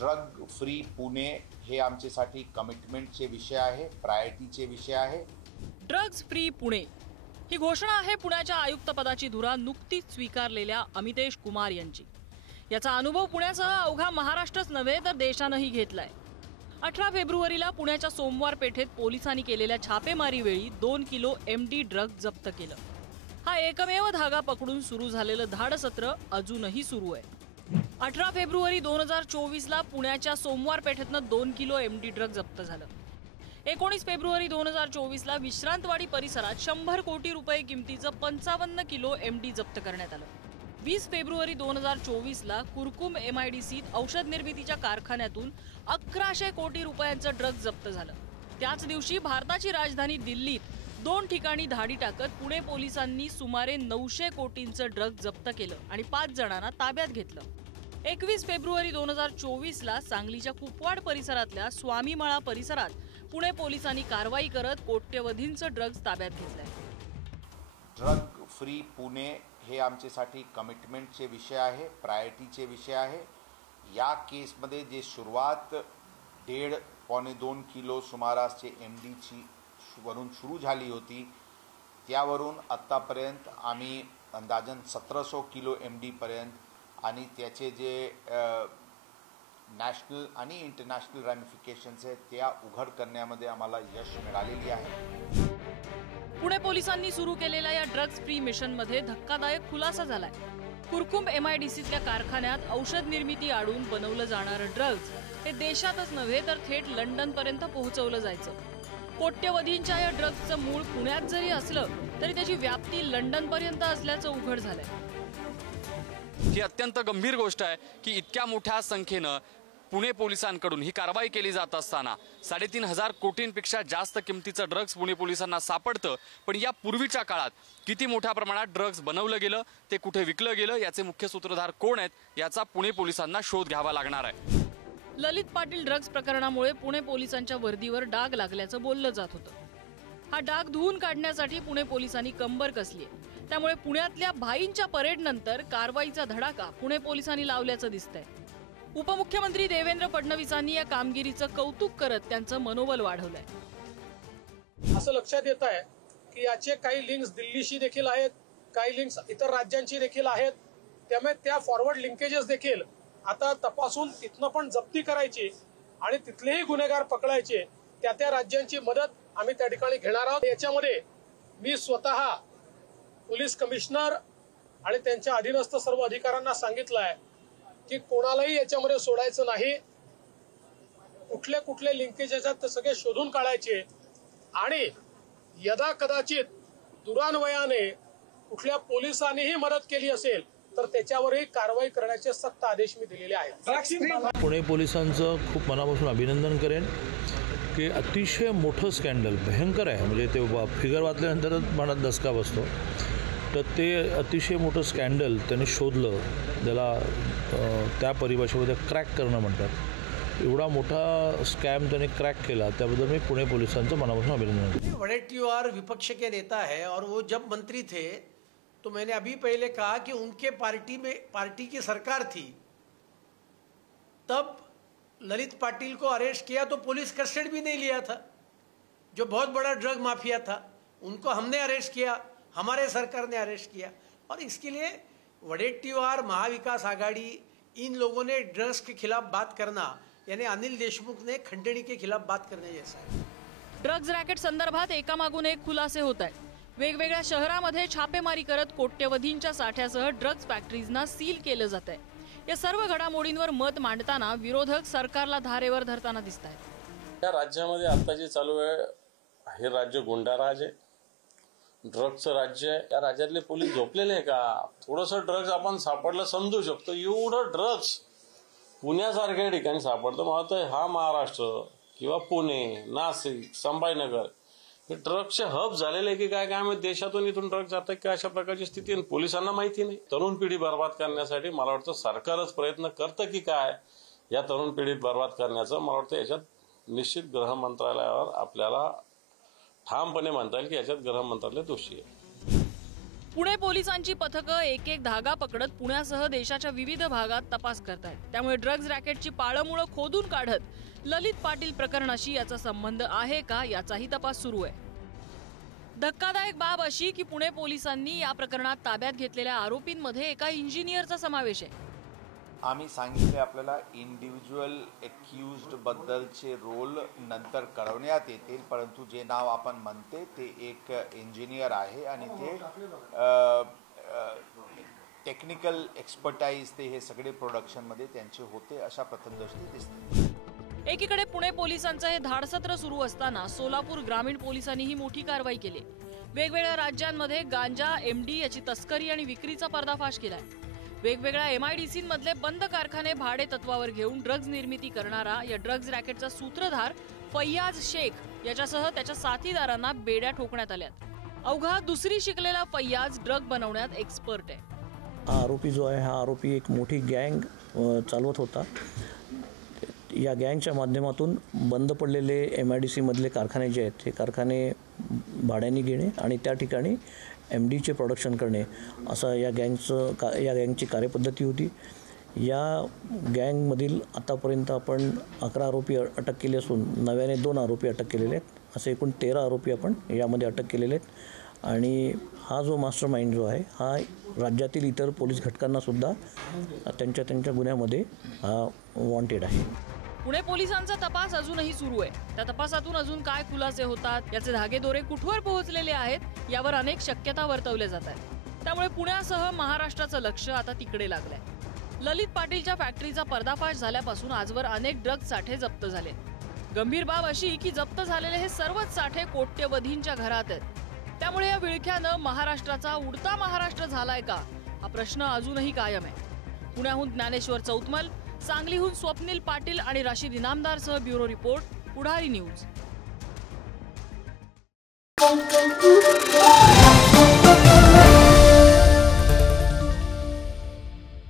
Drug free Pune हे आमच्यासाठी कमिटमेंटचे विषय आहे, प्रायोरिटीचे विषय आहे। ड्रग्ज फ्री पुणे ही घोषणा आहे पुण्याच्या आयुक्तपदाची धुरा नुकतीच स्वीकारलेल्या अमितेश कुमार यांची। याचा अनुभव पुण्यासह अवघा महाराष्ट्रच नव्हे तर देशानंही घेतलाय। 18 फेब्रुवारीला पुण्याच्या सोमवार पेठेत पोलिसांनी केलेल्या छापेमारी वेळी 2 किलो MD ड्रग जप्त केलं। हा एकमेव धागा पकडून सुरू झालेलं धाडसत्र अजूनही सुरू आहे। 18 फेब्रुवारी 2024 ला पुण्याच्या सोमवार पेठेतनं 2 किलो MD ड्रग जप्त झालं। 19 फेब्रुवारी 2024 ला विश्रांतवाडी परिसरात 100 कोटी रुपये किमतीचं 55 किलो MD जप्त करण्यात आलं। 20 फेब्रुवारी 2024 ला कुरकुम MIDCत औषध निर्मितीच्या कारखान्यातून 1100 कोटी रुपयांचं ड्रग जप्त झालं। त्याच दिवशी भारताची राजधानी दिल्लीत 2 ठिकाणी धाडी टाकत पुणे पोलिसांनी सुमारे 900 कोटींचं ड्रग जप्त केलं आणि 5 जणांना ताब्यात घेतलं। 21 फेब्रुवारी 2024 ला सांगलीच्या कुपवाड परिसरातल्या स्वामीमाळा परिसरात पुणे पोलिसांनी कारवाई करत कोट्यवधींचं ड्रग्ज ताब्यात घेतलंय। ड्रग फ्री पुणे हे आमच्यासाठी कमिटमेंटचे विषय आहे, प्रायोरिटीचे विषय आहे। या केसमध्ये जे सुरुवात 1.5-2 किलो सुमारासचे MDची वरून सुरू झाली होती, त्यावरून आत्तापर्यंत आम्ही अंदाजन 1700 किलो MD पर्यंत आणि त्याचे जे नॅशनल आणि इंटरनॅशनल रॅमिफिकेशन्स आहेत त्या उघड करण्यामध्ये आम्हाला यश मिळालेली आहे। पुणे पोलिसांनी सुरू केलेल्या या ड्रग्ज फ्री मिशनमध्ये धक्कादायक खुलासा झालाय। कुरकुम MIDCतल्या कारखान्यात औषध निर्मिती आडून बनवलं जाणारं ड्रग्ज हे देशातच नव्हे तर थेट लंडन पर्यंत पोहोचवलं जायचं। कोट्यवधींच्या या ड्रग्जचं मूळ पुण्यात जरी असलं तरी त्याची व्याप्ती लंडन पर्यंत असल्याचं उघड झालंय। ही अत्यंत गंभीर गोष्ट आहे की इतक्या मोठ्या संख्येनं पुणे पोलिसांकडून ही कारवाई केली जात असताना 3,500 कोटींपेक्षा जास्त किमतीचं ड्रग्ज पुणे पोलिसांना सापडतं। पण या पूर्वीच्या काळात किती मोठ्या प्रमाणात ड्रग्ज बनवलं गेलं, ते कुठे विकलं गेलं, याचे मुख्य सूत्रधार कोण आहेत याचा पुणे पोलिसांना शोध घ्यावा लागणार आहे। ललित पाटील ड्रग्ज प्रकरणामुळे पुणे पोलिसांच्या वर्दीवर डाग लागल्याचं बोललं जात होतं। हा डाग धुवून काढण्यासाठी पुणे पोलिसांनी कंबर कसली आहे। त्यामुळे पुण्यातल्या भाईंच्या परेडनंतर कारवाईचा धडाका पुणे पोलिसांनी लावल्याचं दिसतंय। उपमुख्यमंत्री देवेंद्र फडणवीसांनी या कामगिरीचं कौतुक करत त्यांचं मनोबल वाढवलंय। असं लक्षात येत आहे की याचे काही लिंक्स दिल्लीशी देखील आहेत, काही लिंक्स इतर राज्यांची देखील आहेत। त्यामुळे त्या फॉरवर्ड लिंकेजेस देखील आता तपासून तिथनं पण जप्ती करायची आणि तिथलेही गुन्हेगार पकडायचे। त्या राज्यांची मदत आम्ही त्या ठिकाणी घेणार आहोत। याच्यामध्ये मी स्वतः पोलीस कमिशनर आणि त्यांच्या अधीनस्थ सर्व अधिकाऱ्यांना सांगितलं आहे की कोणालाही याच्यामध्ये सोडायचं नाही। कुठले कुठले लिंकेज आहेत ते सगळे शोधून काढायचे आणि यदा कदाचित दुरान्वयाने कुठल्या पोलिसांनीही मदत केली असेल तर त्याच्यावरही कारवाई करण्याचे सक्त आदेश मी दिलेले आहेत। पुणे पोलिसांचं खूप मनापासून अभिनंदन करेन की अतिशय मोठं स्कॅन्डल भयंकर आहे, म्हणजे ते फिगर वाचल्यानंतरच मनात दसका बसतो। तर ते अतिशय मोठं स्कॅन्डल त्यांनी शोधलं, ज्याला त्या परिभाषेमध्ये क्रॅक करणं म्हणतात। एवढा मोठा स्कॅम त्यांनी क्रॅक केला, त्याबद्दल मी पुणे पोलिसांचं मनापासून अभिनंदन करतो। वडेट्टीवार विपक्ष के नेता है और वो जब मंत्री थे तो मैंने अभी पहले कहा कि उनके पार्टी की सरकार थी, तब ललित पाटिल को अरेस्ट किया तो पुलिस कस्टडी भी नहीं लिया था। जो बहुत बड़ा ड्रग माफिया था उनको हमने अरेस्ट किया, हमारे सरकार ने अरेस्ट किया। और इसके लिए वडेट्टीवार, महाविकास आघाड़ी, इन लोगों ने ड्रग्स के खिलाफ बात करना यानी अनिल देशमुख ने खंडणी के खिलाफ बात करने जैसा है। ड्रग्ज रॅकेट संदर्भात एकामागून एक खुलासे होत आहेत। वेगवेगळ्या शहरांमध्ये छापेमारी करत कोट्यवधींच्या साठ्यासह ड्रग्ज फॅक्टरीजना सील केलं जात आहे। या सर्व घडामोडींवर मत मांडताना विरोधक सरकारला धारेवर धरताना दिसत आहेत। या राज्यामध्ये आता जे चालू आहे हे राज्य गुंडाराज आहे, ड्रग्जचं राज्य आहे। या राज्यातले पोलीस झोपलेले आहे का? थोडंसं ड्रग्ज आपण सापडलं समजू शकतो, एवढं ड्रग्ज पुण्यासारख्या ठिकाणी सापडतं। मला तर हा महाराष्ट्र किंवा पुणे, नाशिक, संभाजीनगर हे ड्रग्सचे हब झालेले की काय काय माहिती, देशातून इथून ड्रग्ज जातात की अशा प्रकारची स्थिती आहे, पोलिसांना माहिती नाही। तरुण पिढी बर्बाद करण्यासाठी मला वाटतं सरकारच प्रयत्न करतं की काय या तरुण पिढीत बर्बाद करण्याचं। मला वाटतं याच्यात निश्चित गृह मंत्रालयावर आपल्याला ठामपणे म्हणता येईल की याच्यात गृह मंत्रालय दोषी आहे। पुणे पोलिसांची पथकं एक एक धागा पकडत पुण्यासह देशाच्या विविध भागात तपास करतायत. त्यामुळे ड्रग्ज रॅकेटची पाळंमुळं खोदून काढत ललित पाटील प्रकरणाशी याचा संबंध आहे का याचाही तपास सुरू आहे. धक्कादायक बाब अशी की पुणे पोलिसांनी या प्रकरणात ताब्यात घेतलेल्या आरोपींमध्ये एका इंजिनियरचा समावेश आहे. आम्ही सांगितले आपल्याला इंडिव्हिज्युअल एक्युज्ड बद्दलचे रोल नंतर कळवण्यात येतील, परंतु जे नाव आपण म्हणते ते एक इंजिनियर आहे आणि ते टेक्निकल एक्सपर्टाईज ते हे सगळे प्रोडक्शनमध्ये त्यांचे होते अशा प्रथमदर्शनी दिसते. एकीकडे पुणे पोलिसांचं हे धाडसत्र सुरू असताना सोलापूर ग्रामीण पोलिसांनीही मोठी कारवाई केली. वेगवेगळ्या राज्यांमध्ये गांजा, MD याची तस्करी आणि विक्रीचा पर्दाफाश केलाय. वेगवेगळ्या MIDCमधले बंद कारखाने भाडे तत्वावर घेऊन ड्रग्ज निर्मिती करणारा या ड्रग्ज रॅकेटचा सूत्रधार फैयाज शेख याच्यासह त्याच्या साथीदारांना बेड्या ठोकण्यात आल्यात. अवघा दुसरी शिकलेला फैयाज ड्रग बनवण्यात एक्सपर्ट आहे. हा आरोपी जो आहे हा आरोपी एक मोठी गँग चालवत होता. या गँगच्या माध्यमातून बंद पडलेले MIDCमधले कारखाने जे आहेत हे कारखाने भाड्याने घेणे आणि त्या ठिकाणी MDचे प्रोडक्शन करणे असा या गँगची कार्यपद्धती होती. या गँगमधील आतापर्यंत आपण 11 आरोपी अटक केले असून नव्याने 2 आरोपी अटक केलेले आहेत. असे एकूण 13 आरोपी आपण यामध्ये अटक केलेले आहेत आणि हा जो मास्टर माइंड जो आहे हा राज्यातील इतर पोलीस घटकांनासुद्धा त्यांच्या गुन्ह्यामध्ये हा वॉन्टेड आहे. पुणे पोलिसांचा तपास अजूनही सुरू आहे. त्या तपासातून अजून काय खुलासे होतात, याचे धागेदोरे कुठवर पोहोचलेले आहेत यावर अनेक शक्यता वर्तवल्या जात आहेत. त्यामुळे पुण्यासह महाराष्ट्राचं लक्ष आता तिकडे लागलंय. ललित पाटीलच्या फॅक्टरीचा पर्दाफाश झाल्यापासून आजवर अनेक ड्रग्ज साठे जप्त झाले. गंभीर बाब अशी की जप्त झालेले हे सर्वच साठे कोट्यवधींच्या घरात आहेत. त्यामुळे या विळख्यानं महाराष्ट्राचा उडता महाराष्ट्र झालाय का हा प्रश्न अजूनही कायम आहे. पुण्याहून ज्ञानेश्वर चौतमल, सांगलीहून स्वप्नील पाटील आणि राशीद इनामदारसह ब्युरो रिपोर्ट, पुढारी न्यूज.